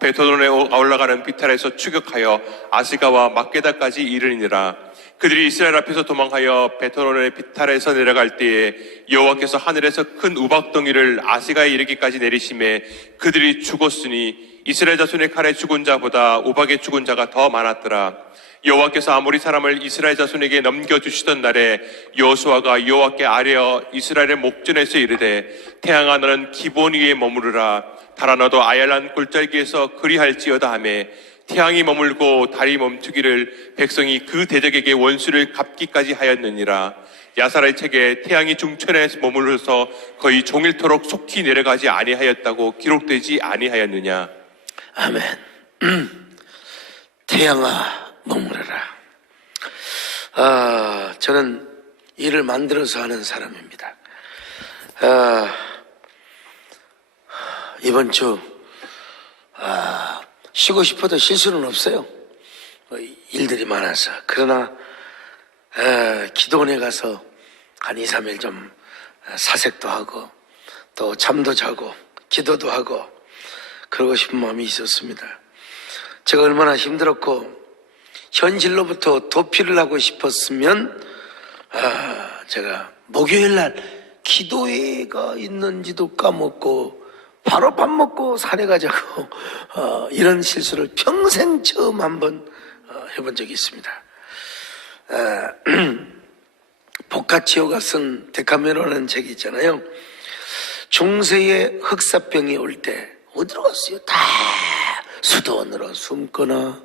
베토론에 올라가는 비탈에서 추격하여 아스가와 막게다까지 이르니라. 그들이 이스라엘 앞에서 도망하여 베토론의 비탈에서 내려갈 때에 여호와께서 하늘에서 큰 우박덩이를 아스가에 이르기까지 내리심에 그들이 죽었으니 이스라엘 자손의 칼에 죽은 자보다 우박에 죽은 자가 더 많았더라. 여호와께서 아모리 사람을 이스라엘 자손에게 넘겨주시던 날에 여호수아가 여호와께 아뢰어 이스라엘의 목전에서 이르되 태양아 너는 기본 위에 머무르라. 달아 너도 아얄란 골짜기에서 그리할지어다 하매 태양이 머물고 달이 멈추기를 백성이 그 대적에게 원수를 갚기까지 하였느니라. 야사라의 책에 태양이 중천에 머물러서 거의 종일토록 속히 내려가지 아니하였다고 기록되지 아니하였느냐. 아멘. 태양아 머무르라. 저는 일을 만들어서 하는 사람입니다. 이번 주 쉬고 싶어도 쉴 수는 없어요. 일들이 많아서. 그러나 기도원에 가서 한 2, 3일 좀 사색도 하고 또 잠도 자고 기도도 하고 그러고 싶은 마음이 있었습니다. 제가 얼마나 힘들었고 현실로부터 도피를 하고 싶었으면 제가 목요일 날 기도회가 있는지도 까먹고 바로 밥 먹고 산에 가자고 이런 실수를 평생 처음 한번 해본 적이 있습니다. 보카치오가 쓴 데카메론이라는 책이 있잖아요. 중세의 흑사병이 올 때 어디로 갔어요? 다 수도원으로 숨거나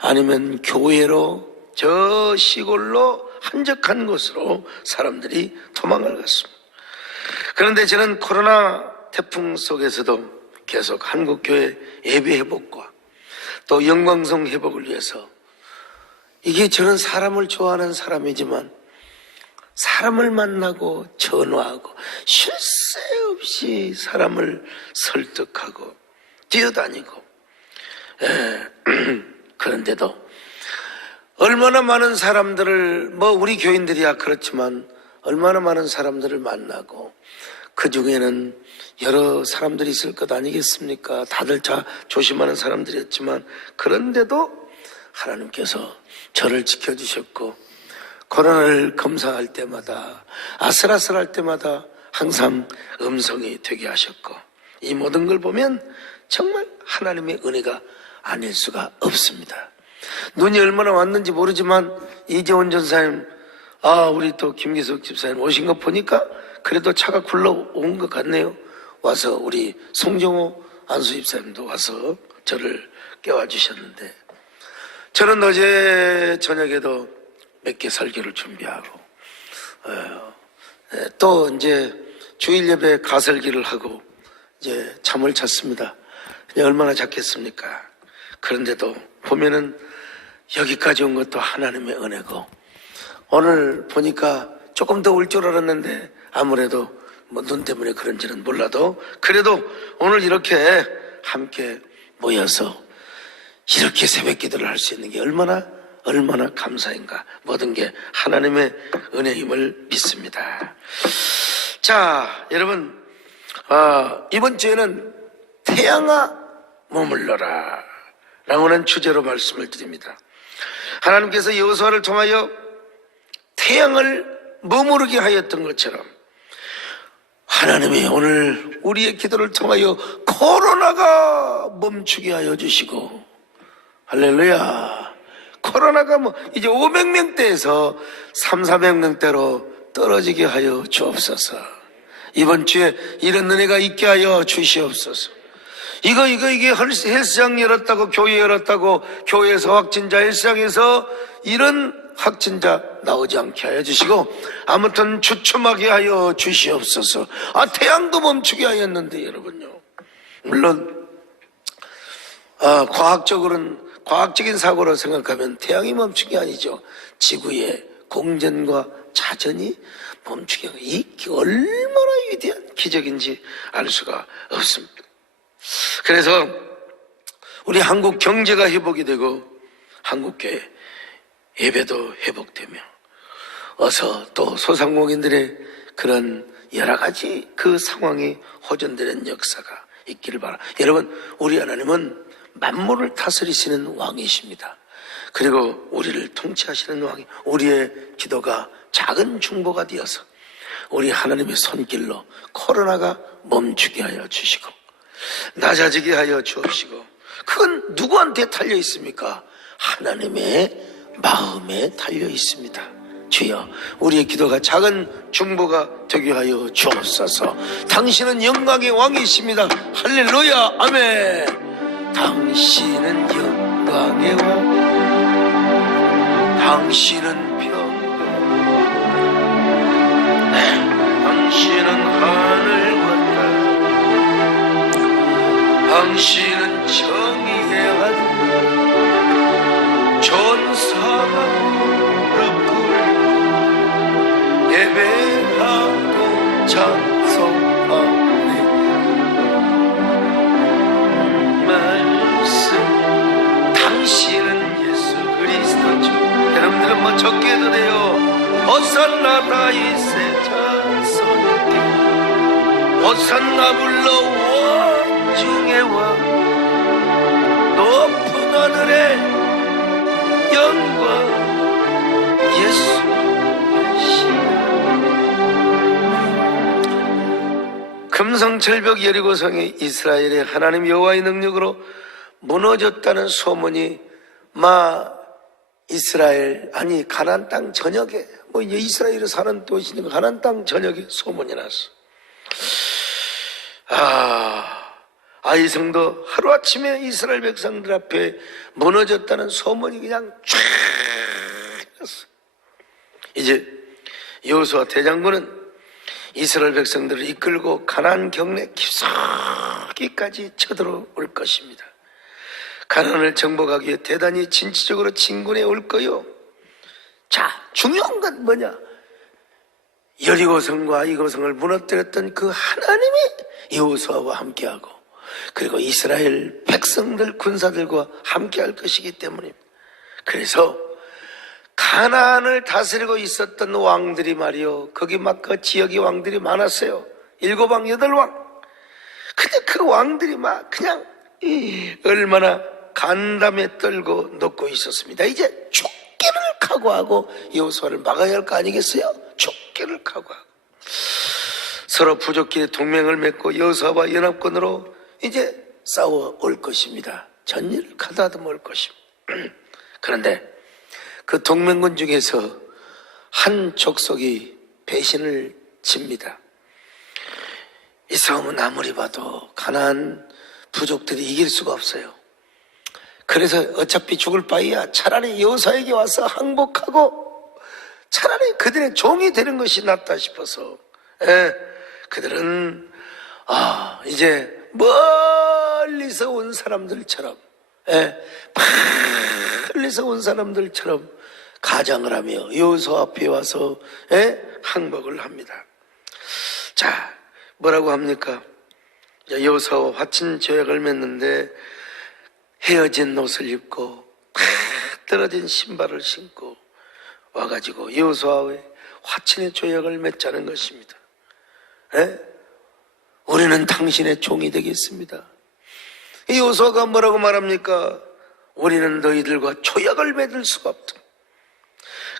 아니면 교회로 저 시골로 한적한 곳으로 사람들이 도망을 갔습니다. 그런데 저는 코로나 태풍 속에서도 계속 한국교회 예배 회복과 또 영광성 회복을 위해서 이게 저는 사람을 좋아하는 사람이지만 사람을 만나고 전화하고 쉴 새 없이 사람을 설득하고 뛰어다니고 그런데도 얼마나 많은 사람들을 우리 교인들이야 그렇지만 얼마나 많은 사람들을 만나고 그 중에는 여러 사람들이 있을 것 아니겠습니까? 다들 조심하는 사람들이었지만 그런데도 하나님께서 저를 지켜주셨고 코로나를 검사할 때마다 아슬아슬할 때마다 항상 음성이 되게 하셨고 이 모든 걸 보면 정말 하나님의 은혜가 아닐 수가 없습니다. 눈이 얼마나 왔는지 모르지만 이재원 전사님 우리 또 김기석 집사님 오신 거 보니까 그래도 차가 굴러온 것 같네요. 와서 우리 송정호 안수 집사님도 와서 저를 깨워주셨는데 저는 어제 저녁에도 몇 개 설교를 준비하고 또 이제 주일 예배 가설기를 하고 이제 잠을 잤습니다. 얼마나 잤겠습니까? 그런데도 보면은 여기까지 온 것도 하나님의 은혜고 오늘 보니까 조금 더 올 줄 알았는데 아무래도 눈 때문에 그런지는 몰라도 그래도 오늘 이렇게 함께 모여서 이렇게 새벽 기도를 할 수 있는 게 얼마나 감사인가. 모든 게 하나님의 은혜임을 믿습니다. 자, 여러분 이번 주에는 태양아 머물러라 라고는 주제로 말씀을 드립니다. 하나님께서 여호수아를 통하여 태양을 머무르게 하였던 것처럼 하나님이 오늘 우리의 기도를 통하여 코로나가 멈추게 하여 주시고 할렐루야. 코로나가 이제 500명대에서 300~400명대로 떨어지게 하여 주옵소서. 이번 주에 이런 은혜가 있게 하여 주시옵소서. 이게 헬스장 열었다고 교회 열었다고 교회에서 확진자 헬스장에서 이런 확진자 나오지 않게 하여 주시고 아무튼 주춤하게 하여 주시옵소서. 태양도 멈추게 하였는데 여러분요. 물론 과학적인 사고로 생각하면 태양이 멈춘 게 아니죠. 지구의 공전과 자전이 멈추게 하는 이게 얼마나 위대한 기적인지 알 수가 없습니다. 그래서 우리 한국 경제가 회복이 되고 한국교회 예배도 회복되며 어서 또 소상공인들의 그런 여러 가지 그 상황이 호전되는 역사가 있기를 바라. 여러분, 우리 하나님은 만물을 다스리시는 왕이십니다. 그리고 우리를 통치하시는 왕이, 우리의 기도가 작은 중보가 되어서 우리 하나님의 손길로 코로나가 멈추게 하여 주시고 낮아지게 하여 주시고, 그건 누구한테 달려 있습니까? 하나님의 마음에 달려 있습니다. 주여, 우리의 기도가 작은 중보가 되게 하여 주옵소서. 당신은 영광의 왕이십니다. 할렐루야, 아멘. 당신은 영광의 왕, 당신은 평강, 당신은 하늘과 땅, 당신은 정의의 하늘, 전사가 무릎 예배하고 찬송하네. 말씀, 당신은 예수 그리스도죠. 여러분들은 뭐 적게 해도 돼요. 호산나 다윗의 자손께, 호산나 불러 왕중의 왕, 높은 하늘의 영광 예수. 금성절벽 여리고성이 이스라엘의 하나님 여호와의 능력으로 무너졌다는 소문이 이스라엘, 아니 가나안 땅 전역에, 이제 이스라엘에 사는 도시니까 가나안 땅 전역에 소문이 났어. 이 성도 하루아침에 이스라엘 백성들 앞에 무너졌다는 소문이 그냥 쫙 났어. 이제 여호수아 대장군은 이스라엘 백성들을 이끌고 가나안 경내 깊숙이까지 쳐들어올 것입니다. 가나안을 정복하기 위해 대단히 진취적으로 진군해 올 거요. 자, 중요한 건 뭐냐? 여리고성과 이고성을 무너뜨렸던 그 하나님이 여호수아와 함께하고, 그리고 이스라엘 백성들 군사들과 함께할 것이기 때문입니다. 그래서 가나안을 다스리고 있었던 왕들이 말이요, 거기 그 지역의 왕들이 많았어요. 7왕 8왕. 근데 그 왕들이 그냥 얼마나 간담에 떨고 녹고 있었습니다. 이제 쫓기를 각오하고 여호수아를 막아야 할 거 아니겠어요? 쫓기를 각오하고 서로 부족끼리 동맹을 맺고 여호수아와 연합군으로 이제 싸워올 것입니다. 전일을 가다듬어 올 것입니다. 그런데 그 동맹군 중에서 한 족속이 배신을 칩니다. 이 싸움은 아무리 봐도 가나안 부족들이 이길 수가 없어요. 그래서 어차피 죽을 바에야 차라리 여호수아에게 와서 항복하고 차라리 그들의 종이 되는 것이 낫다 싶어서, 그들은 이제 멀리서 온 사람들처럼, 멀리서 온 사람들처럼 가장을 하며 여호수아 앞에 와서 항복을 합니다. 자, 뭐라고 합니까? 여호수아와 화친 조약을 맺는데 헤어진 옷을 입고 떨어진 신발을 신고 와가지고 여호수아의 화친의 조약을 맺자는 것입니다. 우리는 당신의 종이 되겠습니다. 여호수아가 뭐라고 말합니까? 우리는 너희들과 조약을 맺을 수가 없다.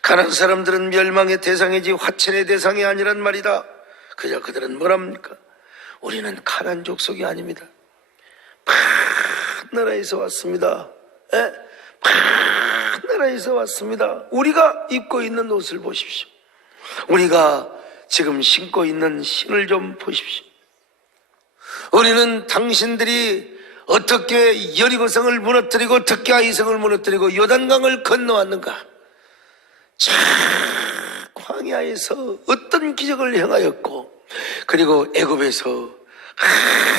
가나안 사람들은 멸망의 대상이지 화친의 대상이 아니란 말이다. 그저 그들은 뭐랍니까? 우리는 가나안 족속이 아닙니다. 팍 나라에서 왔습니다. 팍 나라에서 왔습니다. 우리가 입고 있는 옷을 보십시오. 우리가 지금 신고 있는 신을 좀 보십시오. 우리는 당신들이 어떻게 여리고성을 무너뜨리고 어떻게 아이성을 무너뜨리고 요단강을 건너왔는가? 자, 광야에서 어떤 기적을 행하였고, 그리고 애굽에서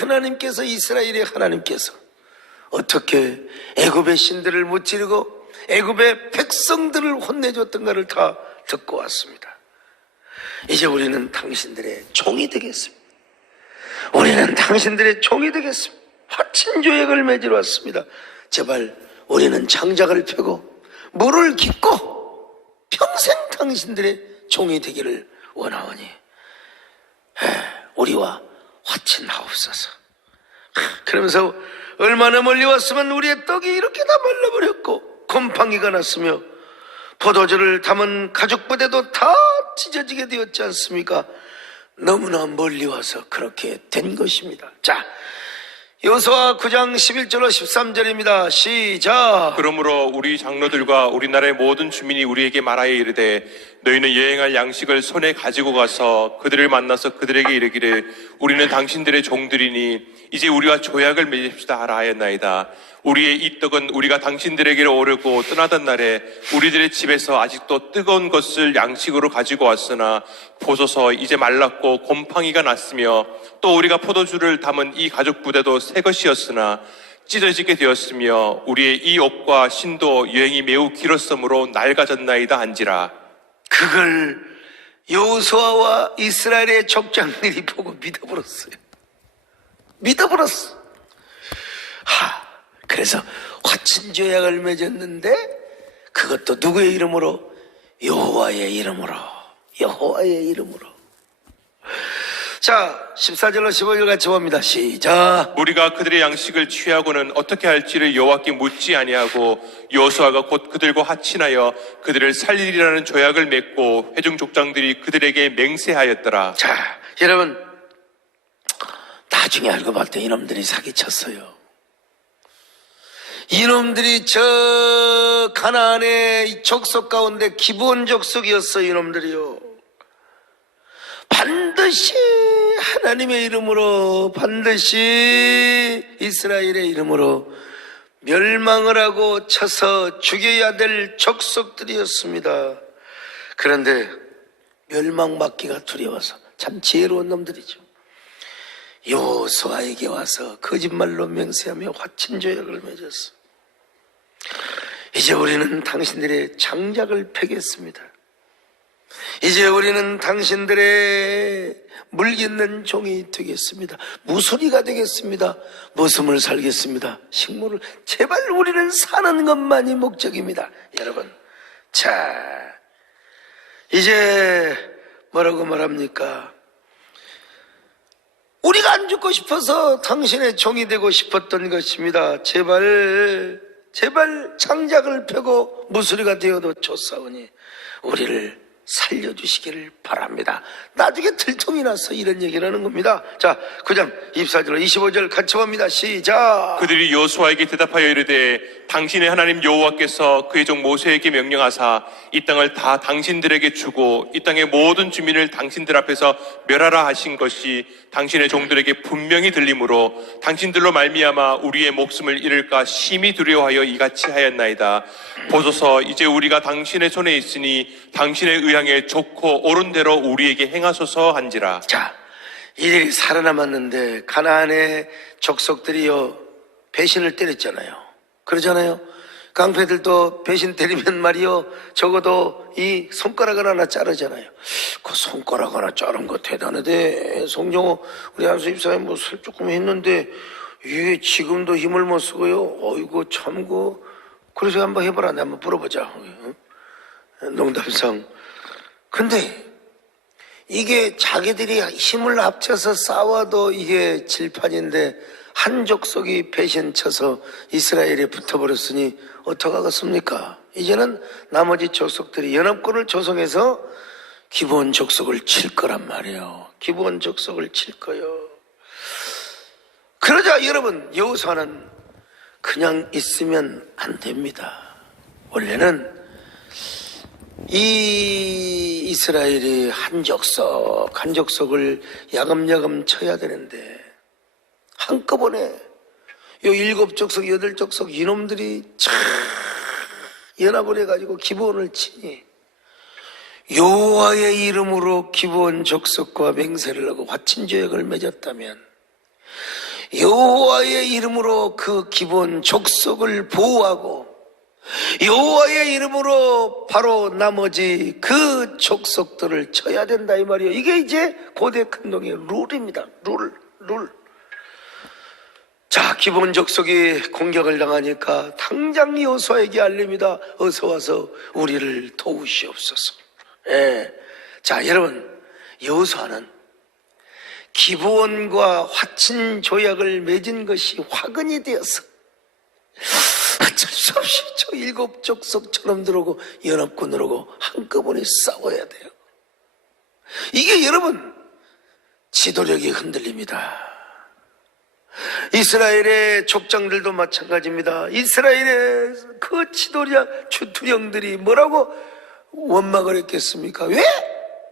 하나님께서, 이스라엘의 하나님께서 어떻게 애굽의 신들을 무찌르고 애굽의 백성들을 혼내줬던가를 다 듣고 왔습니다. 이제 우리는 당신들의 종이 되겠습니다. 우리는 당신들의 종이 되겠습니다. 화친 조약을 맺으러 왔습니다. 제발 우리는 장작을 펴고 물을 깃고 평생 당신들의 종이 되기를 원하오니 우리와 화친하옵소서. 그러면서 얼마나 멀리 왔으면 우리의 떡이 이렇게 다 말라버렸고 곰팡이가 났으며 포도주를 담은 가죽 부대도 다 찢어지게 되었지 않습니까? 너무나 멀리 와서 그렇게 된 것입니다. 자, 여호수아 9장 11절로 13절입니다. 시작. 그러므로 우리 장로들과 우리나라의 모든 주민이 우리에게 말하여 이르되 너희는 여행할 양식을 손에 가지고 가서 그들을 만나서 그들에게 이르기를 우리는 당신들의 종들이니 이제 우리와 조약을 맺읍시다 하라 하였나이다. 우리의 이 떡은 우리가 당신들에게로 오르고 떠나던 날에 우리들의 집에서 아직도 뜨거운 것을 양식으로 가지고 왔으나 보소서 이제 말랐고 곰팡이가 났으며 또 우리가 포도주를 담은 이 가죽 부대도 새 것이었으나 찢어지게 되었으며 우리의 이 옷과 신도 여행이 매우 길었으므로 낡아졌나이다 한지라. 그걸 여호수아와 이스라엘의 족장들이 보고 믿어버렸어요. 믿어버렸어. 그래서 화친조약을 맺었는데 그것도 누구의 이름으로? 여호와의 이름으로. 여호와의 이름으로. 자, 14절로 15절 같이 봅니다. 시작. 우리가 그들의 양식을 취하고는 어떻게 할지를 여호와께 묻지 아니하고 여호수아가 곧 그들과 합친하여 그들을 살리리라는 조약을 맺고 회중 족장들이 그들에게 맹세하였더라. 자, 여러분 나중에 알고 봤더니 이놈들이 사기쳤어요. 이놈들이 저 가나안의 족속 가운데 기본 족속이었어요. 이놈들이요. 반드시 하나님의 이름으로, 반드시 이스라엘의 이름으로 멸망을 하고 쳐서 죽여야 될 족속들이었습니다. 그런데 멸망받기가 두려워서 참 지혜로운 놈들이죠. 여호수아에게 와서 거짓말로 맹세하며 화친조약을 맺었어. 이제 우리는 당신들의 장작을 패겠습니다. 이제 우리는 당신들의 물깃는 종이 되겠습니다. 무소리가 되겠습니다. 머슴을 살겠습니다. 식물을, 제발 우리는 사는 것만이 목적입니다. 여러분, 자, 이제 뭐라고 말합니까? 우리가 안 죽고 싶어서 당신의 종이 되고 싶었던 것입니다. 제발 장작을 펴고 무소리가 되어도 좋사오니 우리를 살려주시기를 바랍니다. 나중에 들통이 나서 이런 얘기를 하는 겁니다. 자, 9장 24절 25절 같이 봅니다. 시작. 그들이 여호수아에게 대답하여 이르되 당신의 하나님 여호와께서 그의 종 모세에게 명령하사 이 땅을 다 당신들에게 주고 이 땅의 모든 주민을 당신들 앞에서 멸하라 하신 것이 당신의 종들에게 분명히 들리므로 당신들로 말미암아 우리의 목숨을 잃을까 심히 두려워하여 이같이 하였나이다. 보소서 이제 우리가 당신의 손에 있으니 당신의 의향에 좋고 옳은 대로 우리에게 행하소서 한지라. 자, 이들이 살아남았는데 가나안의 족속들이요 배신을 때렸잖아요. 그러잖아요. 깡패들도 배신 때리면 말이요 적어도 이 손가락을 하나 자르잖아요. 그 손가락 하나 자른 거 대단하대. 송정호 우리 한수 입사님 뭐 살 조금 했는데 이게 지금도 힘을 못 쓰고요. 어이구 참고. 그래서 한번 해보라. 내가 한번 물어보자. 농담상. 근데 이게 자기들이 힘을 합쳐서 싸워도 이게 질판인데 한 족속이 배신 쳐서 이스라엘에 붙어버렸으니 어떡하겠습니까? 이제는 나머지 족속들이 연합군을 조성해서 기본 족속을 칠 거란 말이에요. 기본 족속을 칠 거요. 그러자 여러분 여호수아는 그냥 있으면 안 됩니다. 원래는 이 이스라엘이 한 족속을 야금야금 쳐야 되는데 한꺼번에 요 7족속, 8족속 이놈들이 참 연합을 해가지고 기브온을 치니 여호와의 이름으로 기브온 족속과 맹세를 하고 화친조약을 맺었다면 여호와의 이름으로 그 기브온 족속을 보호하고 여호와의 이름으로 바로 나머지 그 족속들을 쳐야 된다 이 말이에요. 이게 이제 고대 큰동의 룰입니다. 룰. 자, 기본 족속이 공격을 당하니까 당장 여호수아에게 알립니다. 어서 와서 우리를 도우시옵소서. 예. 자, 여러분, 여호수아는 기브온과 화친 조약을 맺은 것이 화근이 되어서 어쩔 수 없이 저 일곱 족속처럼 들어오고 연합군으로 한꺼번에 싸워야 돼요. 이게 여러분 지도력이 흔들립니다. 이스라엘의 족장들도 마찬가지입니다. 이스라엘의 그 지도력 주투령들이 뭐라고 원망을 했겠습니까? 왜?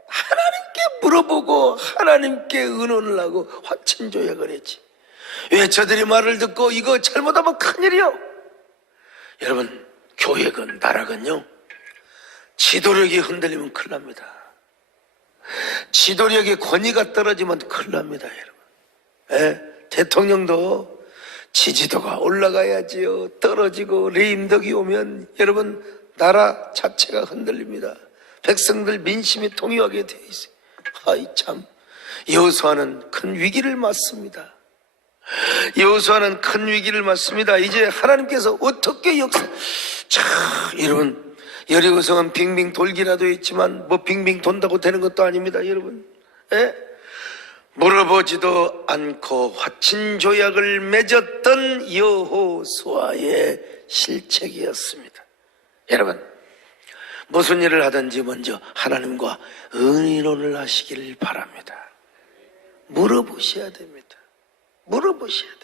하나님께 물어보고 하나님께 의논을 하고 화친조약을 했지. 왜 저들이 말을 듣고 이거 잘못하면 큰일이요. 여러분 교회건 나라건요 지도력이 흔들리면 큰일 납니다. 지도력의 권위가 떨어지면 큰일 납니다. 여러분 대통령도 지지도가 올라가야지요. 떨어지고 레임덕이 오면 여러분 나라 자체가 흔들립니다. 백성들 민심이 동요하게 되어 있어요. 아이 참 여호수아는 큰 위기를 맞습니다. 여호수아는 큰 위기를 맞습니다. 이제 하나님께서 어떻게 자 여러분 여리고성은 빙빙 돌기라도 했지만 뭐 빙빙 돈다고 되는 것도 아닙니다. 여러분 물어보지도 않고 화친 조약을 맺었던 여호수아의 실책이었습니다. 여러분 무슨 일을 하든지 먼저 하나님과 의논을 하시길 바랍니다. 물어보셔야 됩니다. 물어보셔야 돼요.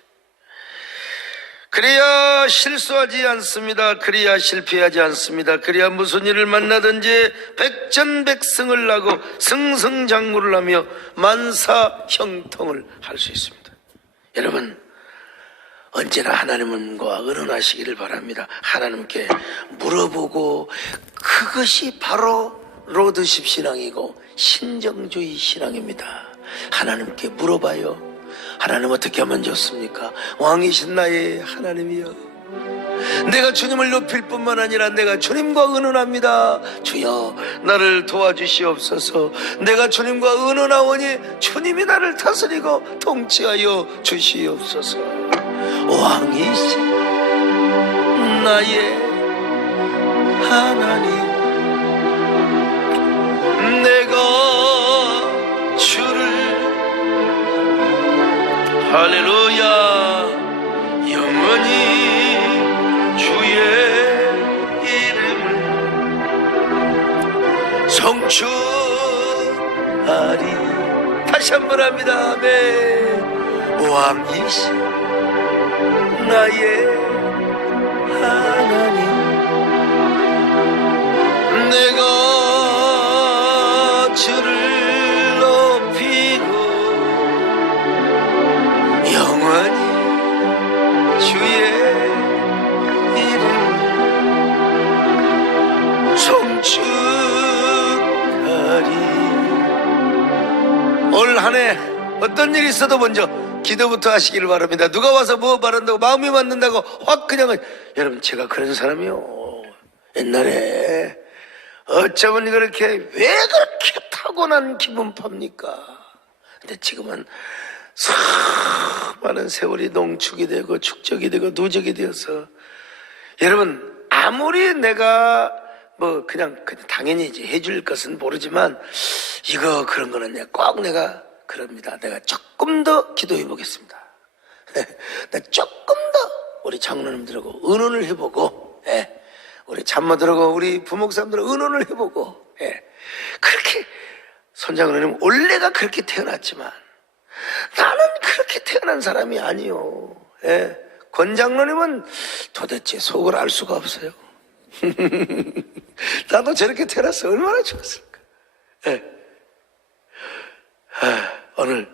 그래야 실수하지 않습니다. 그래야 실패하지 않습니다. 그래야 무슨 일을 만나든지 백전백승을 하고 승승장구를 하며 만사형통을 할 수 있습니다. 여러분 언제나 하나님과 의논하시기를 바랍니다. 하나님께 물어보고 그것이 바로 로드십 신앙이고 신정주의 신앙입니다. 하나님께 물어봐요. 하나님 어떻게 하면 좋습니까? 왕이신 나의 하나님이여, 내가 주님을 높일 뿐만 아니라 내가 주님과 의논합니다. 주여 나를 도와주시옵소서. 내가 주님과 의논하오니 주님이 나를 다스리고 통치하여 주시옵소서. 왕이신 나의 하나님, 내가 주를 할렐루야 영원히 주의 이름을 성취하리. 다시 한번 합니다. 아멘. 왕이신 나의 하나님, 내가 주를 높이고 영원히 주의 이름 송축하리. 올 한 해 어떤 일이 있어도 먼저 기도부터 하시기를 바랍니다. 누가 와서 뭐 말한다고 마음이 맞는다고 확 그냥. 여러분 제가 그런 사람이요. 옛날에 어쩌면 그렇게 왜 그렇게 타고난 기분팝니까? 근데 지금은 많은 세월이 농축이 되고 축적이 되고 누적이 되어서 여러분 아무리 내가 뭐 그냥 당연히 이제 해줄 것은 모르지만 이거 그런 거는 내가 그럽니다. 내가 조금 더 기도해 보겠습니다. 내가 조금 더 우리 장로님들하고 의논을 해보고, 우리 참모들하고 우리 부목사님들하고 의논을 해보고, 그렇게 손장로님 원래가 그렇게 태어났지만 나는 그렇게 태어난 사람이 아니요. 권장로님은 도대체 속을 알 수가 없어요. 나도 저렇게 태어나서 얼마나 좋았을까. 오늘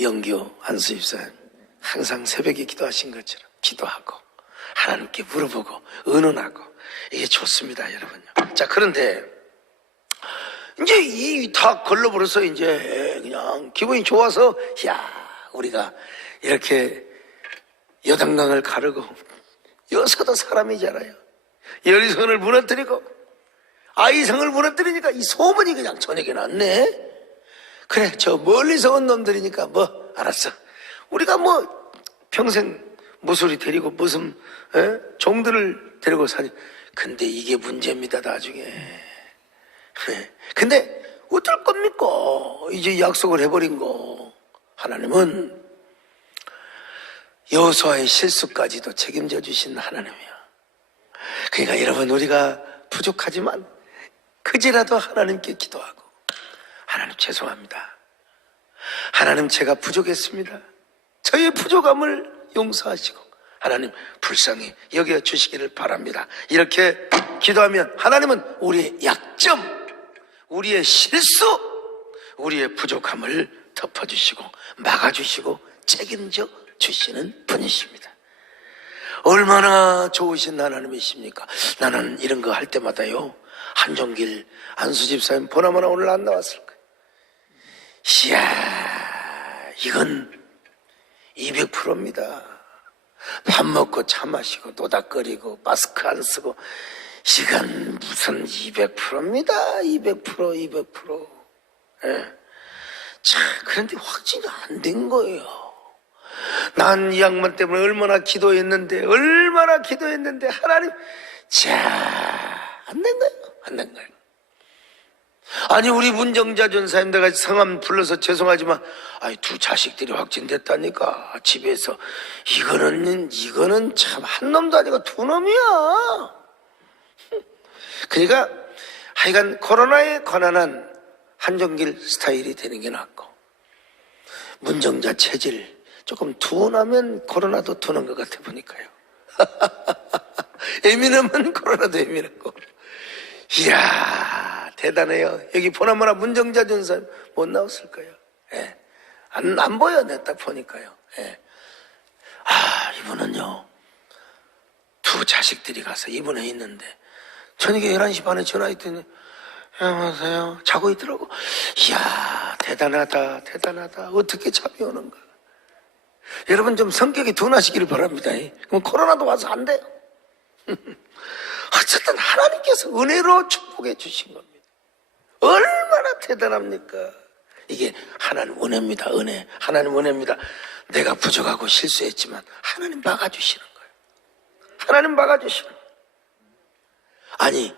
영교 안수집사님 항상 새벽에 기도하신 것처럼 기도하고 하나님께 물어보고 의논하고 이게 좋습니다, 여러분요. 자, 그런데 이제 이 다 걸러버려서 이제 그냥 기분이 좋아서 우리가 이렇게 여당강을 가르고 여서도 사람이잖아요. 여리성을 무너뜨리고 아이성을 무너뜨리니까 이 소문이 그냥 저녁에 났네. 그래, 저 멀리서 온 놈들이니까 뭐 알았어. 우리가 뭐 평생 무소리 데리고 무슨 종들을 데리고 사니. 근데 이게 문제입니다, 나중에. 근데 어떨 겁니까? 이제 약속을 해버린 거. 하나님은 여호수아의 실수까지도 책임져 주신 하나님이야. 그러니까 여러분, 우리가 부족하지만 그지라도 하나님께 기도하고, 하나님 죄송합니다. 하나님 제가 부족했습니다. 저의 부족함을 용서하시고 하나님 불쌍히 여겨 주시기를 바랍니다. 이렇게 기도하면 하나님은 우리의 약점, 우리의 실수, 우리의 부족함을 덮어주시고 막아주시고 책임져 주시는 분이십니다. 얼마나 좋으신 하나님이십니까? 나는 이런 거 할 때마다요, 한종길 안수집사님 보나마나 오늘 안 나왔을 거예요. 이야, 이건 200%입니다. 밥 먹고 차 마시고 노닥거리고 마스크 안 쓰고, 이건 무슨 200%입니다. 200%. 예. 자, 그런데 확진이 안 된 거예요. 난 이 양반 때문에 얼마나 기도했는데 하나님, 자, 안 된 거예요. 아니, 우리 문정자 전사님, 내가 성함 불러서 죄송하지만, 아니, 두 자식들이 확진됐다니까, 집에서. 이거는 참, 한 놈도 아니고 두 놈이야. 그러니까, 하여간 코로나에 관한한 한종길 스타일이 되는 게 낫고, 문정자 체질, 조금 둔하면 코로나도 둔한 것 같아 보니까요. 예민하면 코로나도 예민하고. 이야, 대단해요. 여기 보나마나 문정자 전사님 못 나왔을 거예요. 예. 안 보여, 내가 딱 보니까요. 예. 아, 이분은요, 두 자식들이 가서 입원해 있는데, 저녁에 11시 반에 전화했더니, 여보세요? 자고 있더라고. 이야, 대단하다. 어떻게 잠이 오는가. 여러분, 좀 성격이 둔하시기를 바랍니다. 그럼 코로나도 와서 안 돼요. 어쨌든 하나님께서 은혜로 축복해 주신 겁니다. 얼마나 대단합니까? 이게 하나님 은혜입니다. 은혜. 하나님 은혜입니다. 내가 부족하고 실수했지만 하나님 막아주시는 거예요. 하나님 막아주시는 거예요. 아니,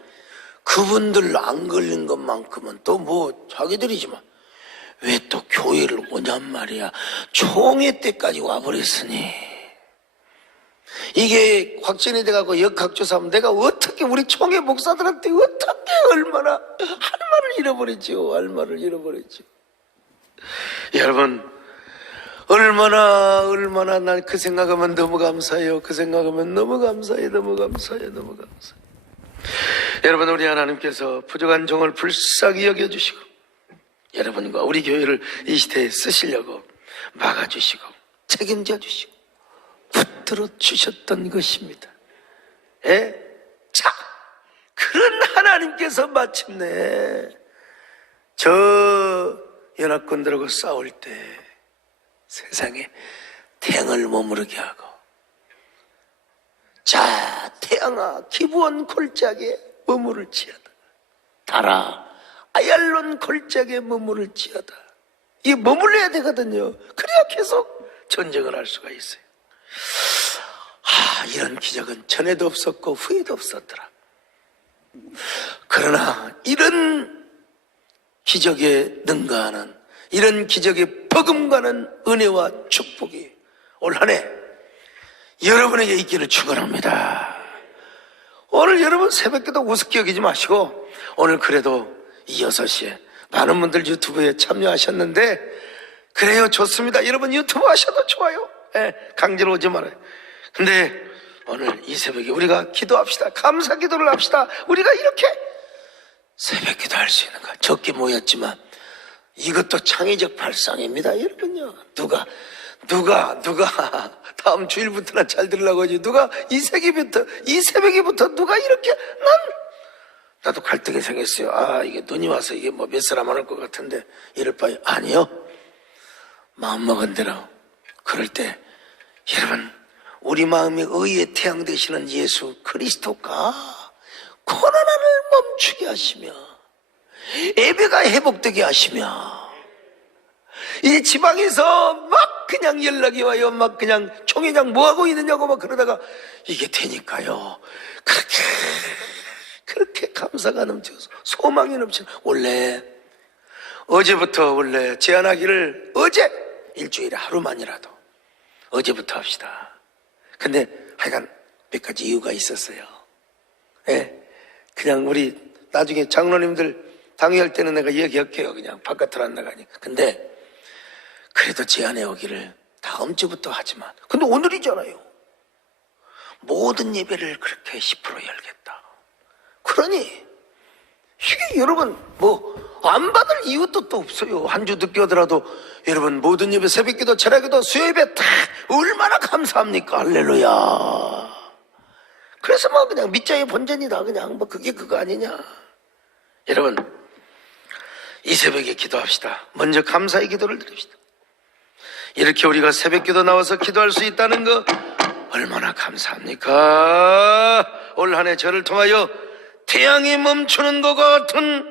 그분들 안 걸린 것만큼은 또 뭐 자기들이지만 왜 또 교회를 오냔 말이야. 총회 때까지 와버렸으니, 이게 확진이 돼가고 역학조사하면 내가 어떻게 우리 총회 목사들한테 어떻게 얼마나 할 말을 잃어버리죠. 여러분, 얼마나 난 그 생각하면 너무 감사해요. 너무 감사해요. 여러분, 우리 하나님께서 부족한 종을 불쌍히 여겨주시고 여러분과 우리 교회를 이 시대에 쓰시려고 막아주시고 책임져 주시고 붙들어 주셨던 것입니다. 예? 자, 그런 하나님께서 마침내 저 연합군들하고 싸울 때 세상에 태양을 머무르게 하고, 자, 태양아 기브온 골짜기에 머무를지어다. 달아 아얄론 골짜기에 머무를지어다. 이게 머물러야 되거든요. 그래야 계속 전쟁을 할 수가 있어요. 이런 기적은 전에도 없었고 후에도 없었더라. 그러나 이런 기적에 능가하는, 이런 기적에 버금가는 은혜와 축복이 올 한 해 여러분에게 있기를 축원합니다. 오늘 여러분 새벽기도 우습게 여기지 마시고, 오늘 그래도 이 6시에 많은 분들 유튜브에 참여하셨는데, 그래요, 좋습니다. 여러분 유튜브 하셔도 좋아요. 예, 강제로 오지 말아요. 근데 오늘 이 새벽에 우리가 기도합시다. 감사 기도를 합시다. 우리가 이렇게 새벽 기도할 수 있는 거, 적게 모였지만 이것도 창의적 발상입니다. 여러분요, 누가 다음 주일부터나 잘 들으려고 하지, 누가 이 새벽에부터 누가 이렇게, 나도 갈등이 생겼어요. 이게 눈이 와서 이게 뭐 몇 사람 안 올 것 같은데 이럴 바에, 아니요, 마음먹은 대로. 그럴 때 여러분, 우리 마음에 의의 태양 되시는 예수 그리스도가 코로나를 멈추게 하시며 예배가 회복되게 하시며, 이 지방에서 막 그냥 연락이 와요. 막 그냥 총회장 뭐 하고 있느냐고 막 그러다가 이게 되니까요, 그렇게 감사가 넘쳐서 소망이 넘치는, 어제부터 제안하기를, 어제 일주일에 하루만이라도 어제부터 합시다. 근데 하여간 몇 가지 이유가 있었어요. 예, 그냥 우리 나중에 장로님들 당회할 때는 내가 얘기할게요. 그냥 바깥으로 안 나가니까. 근데 그래도 제안해 오기를 다음 주부터 하지만, 근데 오늘이잖아요. 모든 예배를 그렇게 10% 열겠다. 그러니 이게 여러분 뭐 안 받을 이유도 또 없어요. 한 주 늦게 오더라도 여러분 모든 예배, 새벽기도, 철야기도, 수요예배 다 얼마나 감사합니까? 할렐루야. 그래서 뭐 그냥 믿자의 본전이다. 그냥 뭐 그게 그거 아니냐. 여러분 이 새벽에 기도합시다. 먼저 감사의 기도를 드립시다. 이렇게 우리가 새벽기도 나와서 기도할 수 있다는 거 얼마나 감사합니까? 올 한 해 저를 통하여 태양이 멈추는 것 같은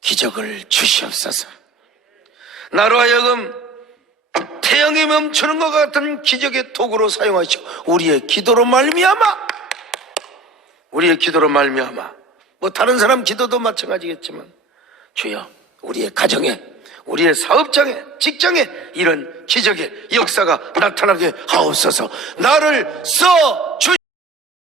기적을 주시옵소서. 나로 하여금 태양이 멈추는 것 같은 기적의 도구로 사용하시고 우리의 기도로 말미암아 뭐 다른 사람 기도도 마찬가지겠지만 주여 우리의 가정에, 우리의 사업장에, 직장에 이런 기적의 역사가 나타나게 하옵소서. 나를 써